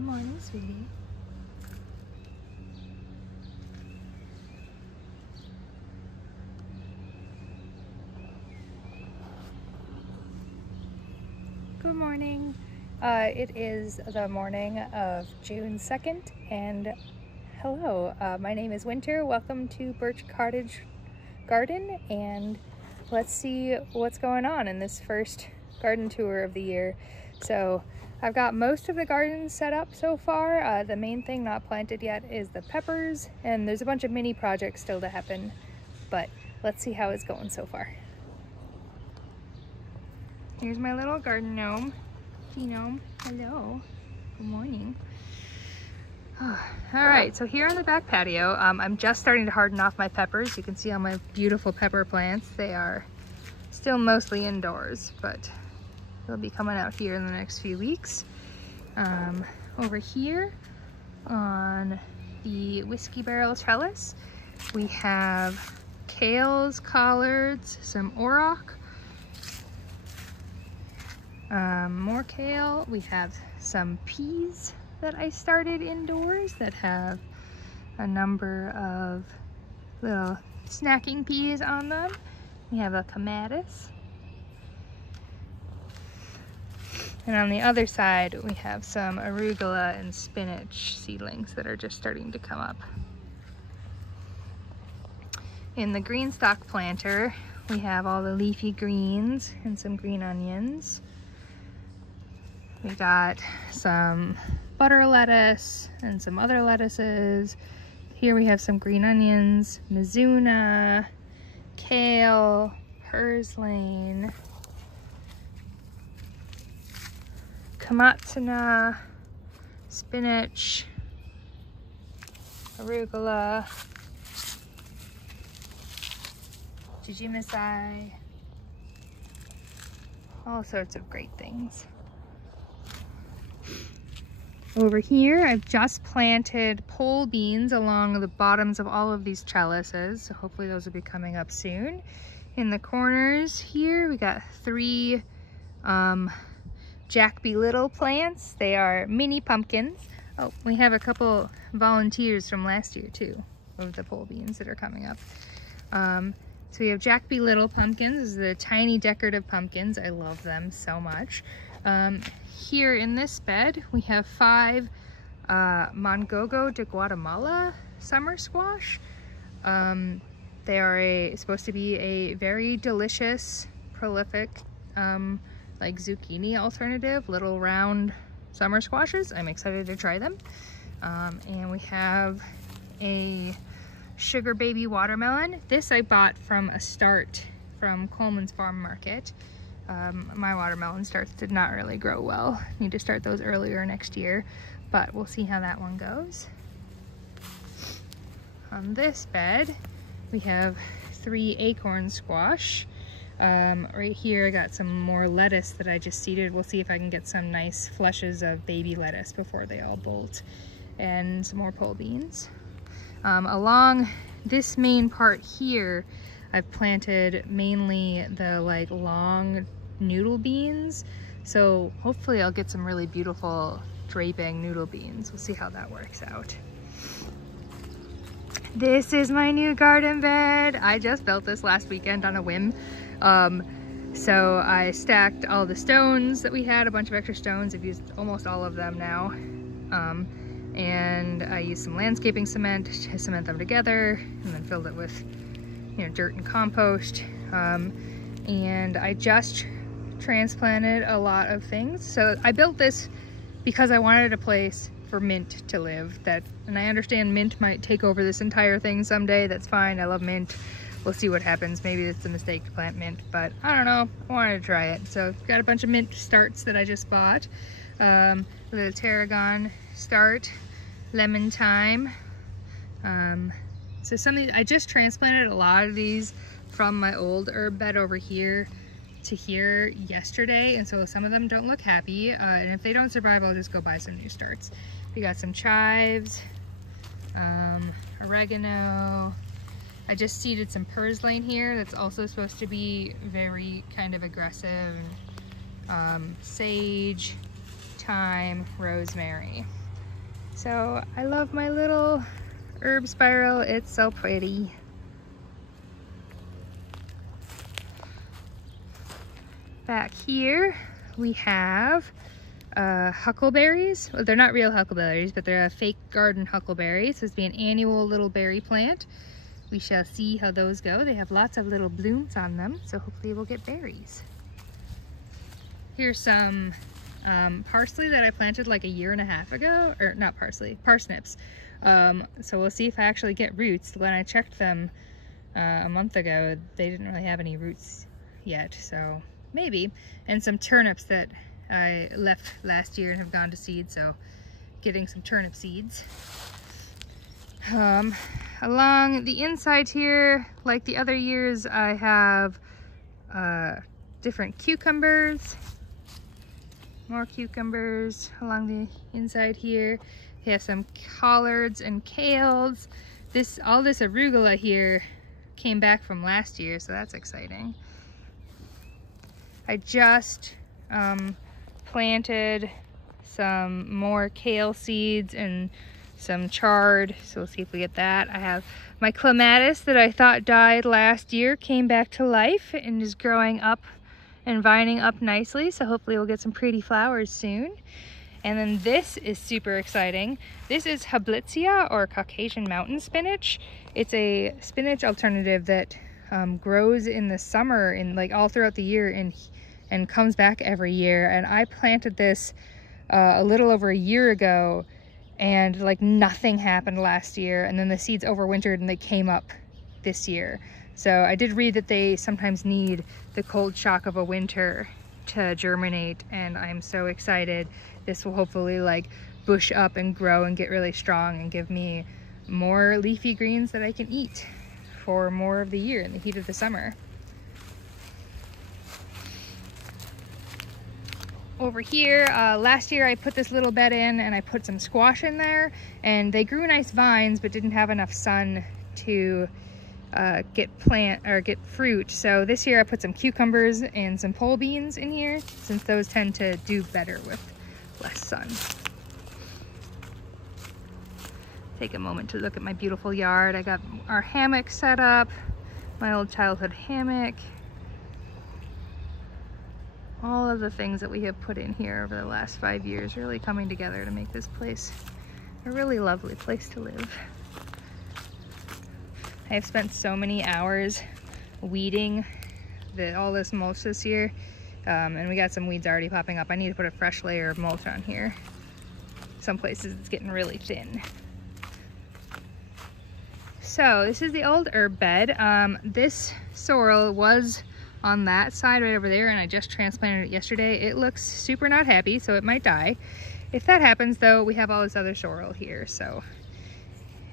Good morning, sweetie. Good morning. It is the morning of June 2nd, and hello, my name is Winter. Welcome to Birch Cottage Garden, and let's see what's going on in this first garden tour of the year. So I've got most of the garden set up so far. The main thing not planted yet is the peppers, and there's a bunch of mini projects still to happen, but let's see how it's going so far. Here's my little garden gnome. Gnome, hello. Good morning. All right, so here on the back patio, I'm just starting to harden off my peppers. You can see all my beautiful pepper plants. They are still mostly indoors, but they'll be coming out here in the next few weeks. Over here on the whiskey barrel trellis, we have kales, collards, some auroch, more kale. We have some peas that I started indoors that have a number of little snacking peas on them. We have a clematis. And on the other side, we have some arugula and spinach seedlings that are just starting to come up. In the green stalk planter, we have all the leafy greens and some green onions. We got some butter lettuce and some other lettuces. Here we have some green onions, mizuna, kale, purslane, kamatsuna, spinach, arugula, jijimisai, all sorts of great things. Over here, I've just planted pole beans along the bottoms of all of these trellises, so hopefully those will be coming up soon. In the corners here, we got 3 Jack Be Little plants. They are mini pumpkins. Oh, we have a couple volunteers from last year too, of the pole beans that are coming up. So we have Jack Be Little pumpkins. These are the tiny decorative pumpkins. I love them so much. Here in this bed, we have 5 Mongogo de Guatemala summer squash. They are supposed to be a very delicious, prolific, like zucchini alternative, little round summer squashes. I'm excited to try them. And we have a sugar baby watermelon. This I bought from a start from Coleman's Farm Market. My watermelon starts did not really grow well. Need to start those earlier next year, but we'll see how that one goes. On this bed, we have 3 acorn squash. Right here, I got some more lettuce that I just seeded. We'll see if I can get some nice flushes of baby lettuce before they all bolt, and some more pole beans. Along this main part here, I've planted mainly the like long noodle beans, so hopefully I'll get some really beautiful draping noodle beans. We'll see how that works out. This is my new garden bed. I just built this last weekend on a whim. So I stacked all the stones that we had, a bunch of extra stones. I've used almost all of them now. And I used some landscaping cement to cement them together, and then filled it with, you know, dirt and compost. And I just transplanted a lot of things. So I built this because I wanted a place for mint to live. And I understand mint might take over this entire thing someday. That's fine. I love mint. We'll see what happens. Maybe it's a mistake to plant mint, but I don't know. I wanted to try it. So I've got a bunch of mint starts that I just bought. The tarragon start, lemon thyme. So some of these, I just transplanted a lot of these from my old herb bed over here to here yesterday, and so some of them don't look happy, and if they don't survive, I'll just go buy some new starts. We got some chives, oregano. I just seeded some purslane here that's also supposed to be very kind of aggressive. Sage, thyme, rosemary. So I love my little herb spiral. It's so pretty. Back here we have huckleberries. Well, they're not real huckleberries, but they're a fake garden huckleberry. So it's be an annual little berry plant. We shall see how those go. They have lots of little blooms on them, so hopefully we'll get berries. Here's some parsley that I planted like a year and a half ago, or not parsley, parsnips. So we'll see if I actually get roots. When I checked them a month ago, they didn't really have any roots yet, so maybe. And some turnips that I left last year and have gone to seed, so getting some turnip seeds. Along the inside here, like the other years, I have different cucumbers. More cucumbers along the inside here. We have some collards and kales. All this arugula here came back from last year, so that's exciting. I just planted some more kale seeds and some chard, so we'll see if we get that. I have my clematis that I thought died last year came back to life and is growing up and vining up nicely, so hopefully we'll get some pretty flowers soon. And then this is super exciting. This is Hablitzia, or Caucasian mountain spinach. It's a spinach alternative that grows in the summer and like all throughout the year and comes back every year. And I planted this a little over a year ago, and like nothing happened last year, and then the seeds overwintered and they came up this year. So I did read that they sometimes need the cold shock of a winter to germinate, and I'm so excited. This will hopefully like bush up and grow and get really strong and give me more leafy greens that I can eat for more of the year in the heat of the summer. Over here, last year I put this little bed in and I put some squash in there, and they grew nice vines but didn't have enough sun to get fruit. So this year I put some cucumbers and some pole beans in here, since those tend to do better with less sun. Take a moment to look at my beautiful yard. I got our hammock set up, my old childhood hammock. All of the things that we have put in here over the last 5 years really coming together to make this place a really lovely place to live. I've spent so many hours weeding all this mulch this year, and we got some weeds already popping up. I need to put a fresh layer of mulch on here. Some places it's getting really thin. So this is the old herb bed. This sorrel was on that side right over there, and I just transplanted it yesterday. It looks super not happy, so it might die. If that happens though, we have all this other sorrel here, so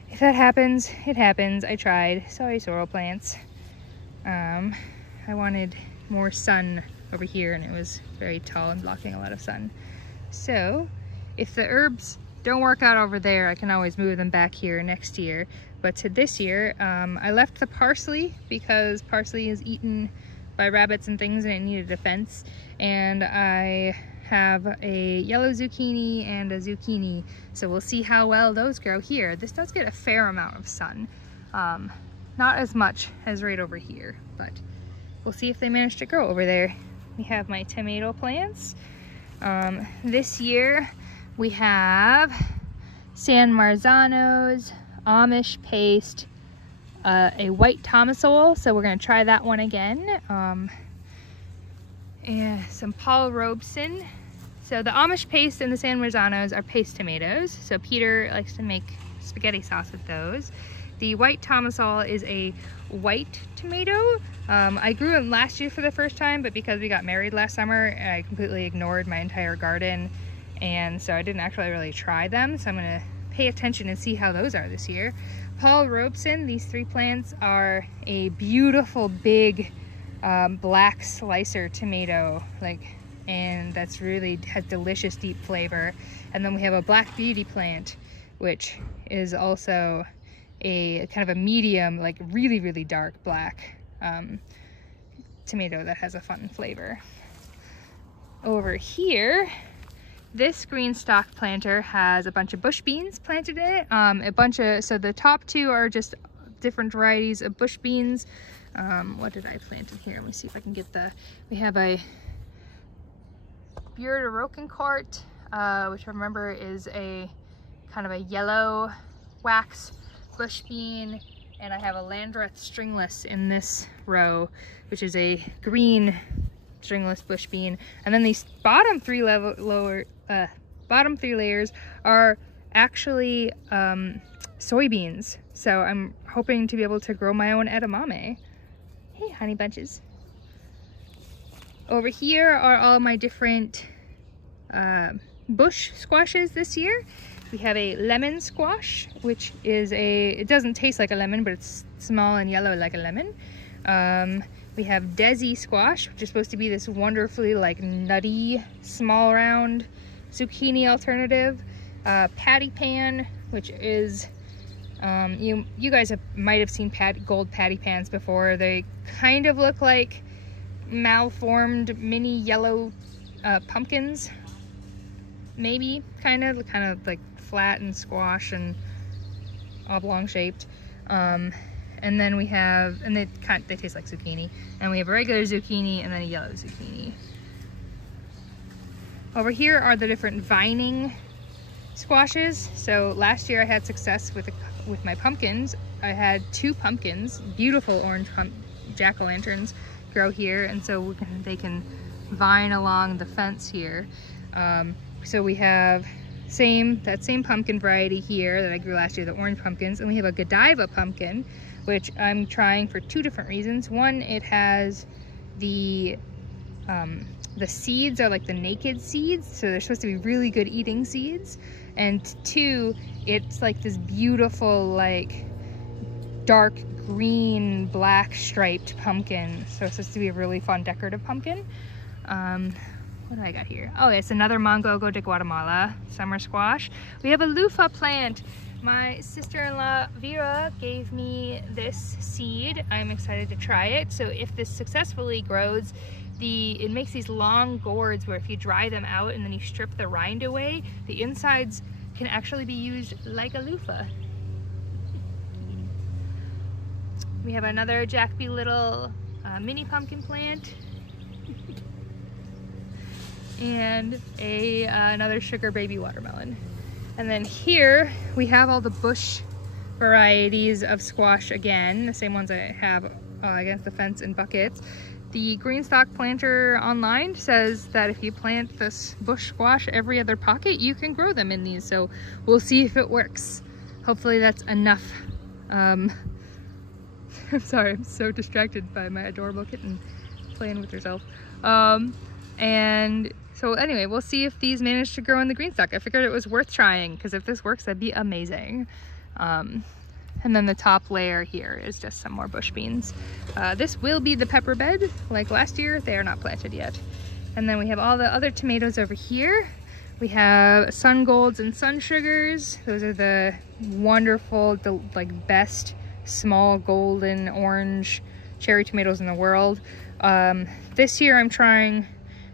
if that happens, it happens. I tried. Sorry, sorrel plants. I wanted more sun over here, and it was very tall and blocking a lot of sun. So if the herbs don't work out over there, I can always move them back here next year. But to this year, I left the parsley because parsley is eaten by rabbits and things and it needed a fence. And I have a yellow zucchini and a zucchini, so we'll see how well those grow here. This does get a fair amount of sun. Not as much as right over here, but we'll see if they manage to grow over there. We have my tomato plants. This year we have San Marzanos, Amish paste, a white tomasol, so we're going to try that one again. And some Paul Robeson. So the Amish paste and the San Marzanos are paste tomatoes, so Peter likes to make spaghetti sauce with those. The white tomasol is a white tomato. I grew them last year for the first time, but because we got married last summer, I completely ignored my entire garden, and so I didn't actually really try them, so I'm going to pay attention and see how those are this year. Paul Robeson, these three plants are a beautiful big black slicer tomato, and that's really has delicious deep flavor. And then we have a black beauty plant, which is also a kind of a medium, like really dark black tomato that has a fun flavor. Over here, This green stock planter has a bunch of bush beans planted in it. So the top two are just different varieties of bush beans. What did I plant in here? Let me see if I can get we have a Birch, which I remember is a kind of a yellow wax bush bean, and I have a Landreth stringless in this row, which is a green stringless bush bean. And then these bottom three layers are actually soybeans. So I'm hoping to be able to grow my own edamame. Hey, honey bunches. Over here are all my different bush squashes this year. We have a lemon squash, which is it doesn't taste like a lemon, but it's small and yellow like a lemon. We have Desi squash, which is supposed to be this wonderfully like nutty, small round zucchini alternative. Patty pan, which is, you guys might have seen gold patty pans before. They kind of look like malformed mini yellow pumpkins, maybe, kind of like flat and squash and oblong shaped. And then we have, and they taste like zucchini. And we have a regular zucchini and then a yellow zucchini. Over here are the different vining squashes. So last year I had success with my pumpkins. I had 2 pumpkins, beautiful orange jack-o'-lanterns grow here, and so they can vine along the fence here. So we have that same pumpkin variety here that I grew last year, the orange pumpkins, and we have a Godiva pumpkin, which I'm trying for 2 different reasons. One, it has the seeds are like the naked seeds, so they're supposed to be really good eating seeds. And 2, it's like this beautiful, like dark green, black striped pumpkin. So it's supposed to be a really fun decorative pumpkin. What do I got here? Oh, it's another Mongogo de Guatemala summer squash. We have a loofah plant. My sister-in-law Vera gave me this seed. I'm excited to try it. So if this successfully grows, it makes these long gourds where if you dry them out and then you strip the rind away, the insides can actually be used like a loofah. We have another Jack B. Little mini pumpkin plant. And another sugar baby watermelon. And then here we have all the bush varieties of squash again, the same ones I have against the fence in buckets. The green stock planter online says that if you plant this bush squash every other pocket, you can grow them in these. So we'll see if it works. Hopefully that's enough. I'm sorry, I'm so distracted by my adorable kitten playing with herself. And so anyway, we'll see if these manage to grow in the green stock. I figured it was worth trying, because if this works, that'd be amazing. And then the top layer here is just some more bush beans. This will be the pepper bed, like last year. They are not planted yet. And then we have all the other tomatoes over here. We have sun golds and sun sugars. Those are the wonderful, like best small golden orange cherry tomatoes in the world. This year I'm trying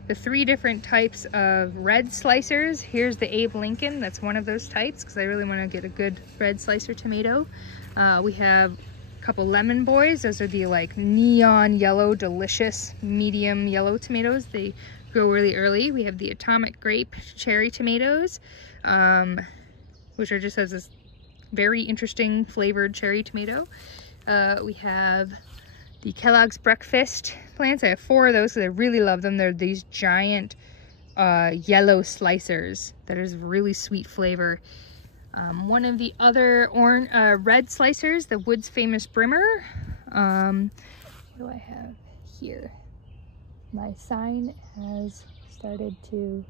the 3 different types of red slicers. Here's the Abe Lincoln. That's one of those types, because I really want to get a good red slicer tomato. We have a couple lemon boys. Those are the like neon yellow, delicious medium yellow tomatoes. They grow really early. We have the atomic grape cherry tomatoes, which are just has this very interesting flavored cherry tomato. We have the Kellogg's breakfast plants. I have 4 of those because I really love them. They're these giant yellow slicers that is really sweet flavor. One of the other red slicers, the Wood's Famous Brimmer. What do I have here? My sign has started to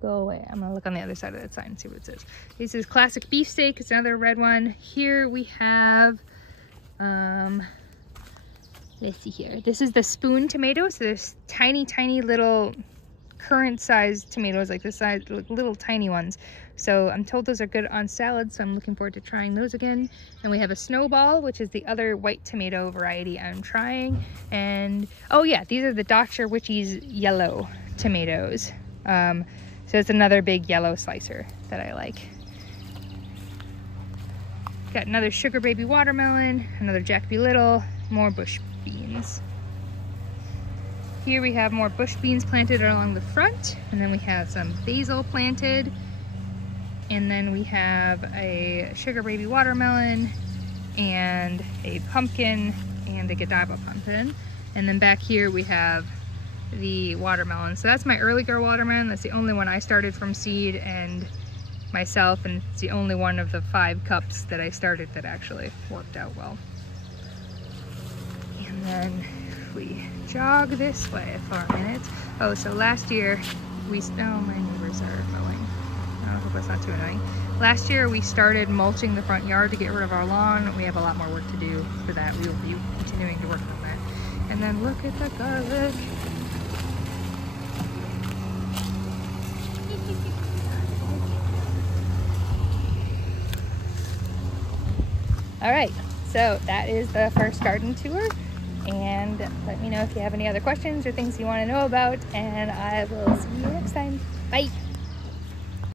go away. I'm gonna look on the other side of that sign and see what it says. This is Classic Beefsteak. It's another red one. Here we have let's see here. This is the spoon tomato. So there's tiny, tiny little currant sized tomatoes like this size, little tiny ones. So I'm told those are good on salad, so I'm looking forward to trying those again. And we have a snowball, which is the other white tomato variety I'm trying. And oh yeah, these are the Dr. Witchy's yellow tomatoes. So it's another big yellow slicer that I like. Got another sugar baby watermelon, another Jack B. Little, more bush beans. Here we have more bush beans planted along the front, and then we have some basil planted, and then we have a sugar baby watermelon and a pumpkin and a Godiva pumpkin. And then back here we have the watermelon. So that's my early girl watermelon. That's the only one I started from seed and myself, and it's the only one of the 5 cups that I started that actually worked out well. And then if we jog this way for a minute. Oh, so last year my neighbors are mowing. I hope that's not too annoying. Last year we started mulching the front yard to get rid of our lawn. We have a lot more work to do for that. We will be continuing to work on that. And then look at the garlic. All right, so that is the first garden tour, and let me know if you have any other questions or things you want to know about, and I will see you next time. Bye.